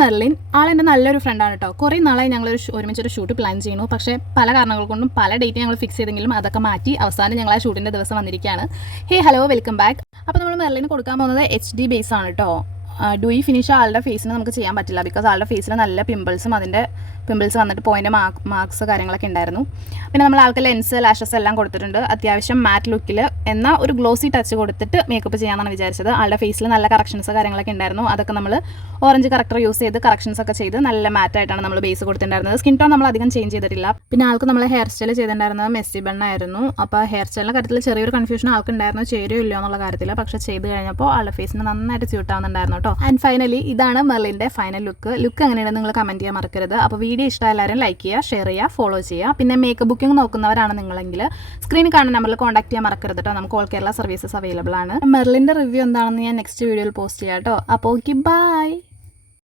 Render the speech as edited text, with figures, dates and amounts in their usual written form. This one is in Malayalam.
മെർലിൻ ആളെൻ്റെ നല്ലൊരു ഫ്രണ്ടാണ് കേട്ടോ. കുറേ നാളായി ഞങ്ങൾ ഒരുമിച്ചൊരു ഷൂട്ട് പ്ലാൻ ചെയ്യുന്നു. പക്ഷേ പല കാരണങ്ങൾ കൊണ്ടും പല ഡേറ്റ് ഞങ്ങൾ ഫിക്സ് ചെയ്തെങ്കിലും അതൊക്കെ മാറ്റി അവസാനം ഞങ്ങൾ ആ ഷൂട്ടിൻ്റെ ദിവസം വന്നിരിക്കുകയാണ്. ഹേ ഹലോ, വെൽക്കം ബാക്ക്. അപ്പോൾ നമ്മൾ മെർലിന് കൊടുക്കാൻ പോകുന്നത് HD ബേസ് ആണ് കേട്ടോ. ഡൂയി ഫിനിഷ് ആളുടെ ഫേസിന് നമുക്ക് ചെയ്യാൻ പറ്റില്ല. ബിക്കോസ് ആളുടെ ഫേസിൽ നല്ല പിമ്പിൾസും അതിൻ്റെ പിമ്പിൾസ് വന്നിട്ട് പോയിൻ്റെ മാർക്സ് കാര്യങ്ങളൊക്കെ ഉണ്ടായിരുന്നു. പിന്നെ നമ്മൾ ആൾക്ക് ലെൻസ് ലാഷസ് എല്ലാം കൊടുത്തിട്ടുണ്ട്. അത്യാവശ്യം മാറ്റ് ലുക്കിൽ എന്നാൽ ഒരു ഗ്ലോസി ടച്ച് കൊടുത്തിട്ട് മേക്കപ്പ് ചെയ്യാമെന്നാണ് വിചാരിച്ചത്. ആളുടെ ഫേസിൽ നല്ല കറക്ഷൻസ് കാര്യങ്ങളൊക്കെ ഉണ്ടായിരുന്നു. അതൊക്കെ നമ്മൾ ഓറഞ്ച് കറക്റ്റർ യൂസ് ചെയ്ത് കറക്ഷൻസ് ഒക്കെ ചെയ്ത് നല്ല മാറ്റായിട്ടാണ് നമ്മൾ ബേസ് കൊടുത്തിട്ടുണ്ടായിരുന്നത്. സ്കിൻ ടോൺ നമ്മൾ അധികം ചേഞ്ച് ചെയ്തിട്ടില്ല. പിന്നെ ആൾക്ക് നമ്മൾ ഹെയർ സ്റ്റൈൽ ചെയ്തിട്ടുണ്ടായിരുന്നത് മെസ്സി ബണ്ണായിരുന്നു. അപ്പോൾ ഹെയർ സ്റ്റൈലിൻ്റെ കാര്യത്തിൽ ചെറിയൊരു കൺഫ്യൂഷൻ ആൾക്കുണ്ടായിരുന്നു, ചേരുമോ ഇല്ലയോ എന്നുള്ള കാര്യത്തിൽ. പക്ഷേ ചെയ്ത് കഴിഞ്ഞപ്പോൾ ആളുടെ ഫേസിന് നന്നായിട്ട് സ്യൂട്ട് ആവുന്നുണ്ടായിരുന്നു കേട്ടോ. ആൻഡ് ഫൈനലി ഇതാണ് മെർലിൻ്റെ ഫൈനൽ ലുക്ക് എങ്ങനെയാണെന്ന് നിങ്ങൾ കമൻറ്റ് ചെയ്യാൻ മറക്കരുത്. അപ്പോൾ വീഡിയോ ഇഷ്ടം എല്ലാവരും ലൈക്ക് ചെയ്യുക, ഷെയർ ചെയ്യുക, ഫോളോ ചെയ്യുക. പിന്നെ മേക്കപ്പ് ബുക്കിംഗ് നോക്കുന്നവരാണ് നിങ്ങളെങ്കിൽ സ്ക്രീനിൽ കാണുന്ന നമ്പറിൽ കോൺടാക്ട് ചെയ്യാൻ മറക്കരുത് കേട്ടോ. നമുക്ക് ഓൾ കേരള സർവീസസ് അവൈലബിൾ ആണ്. മെർലിൻ്റെ റിവ്യൂ എന്താണെന്ന് ഞാൻ നെക്സ്റ്റ് വീഡിയോയിൽ പോസ്റ്റ് ചെയ്യാം കേട്ടോ. അപ്പോൾ ഓക്കെ, ബൈ.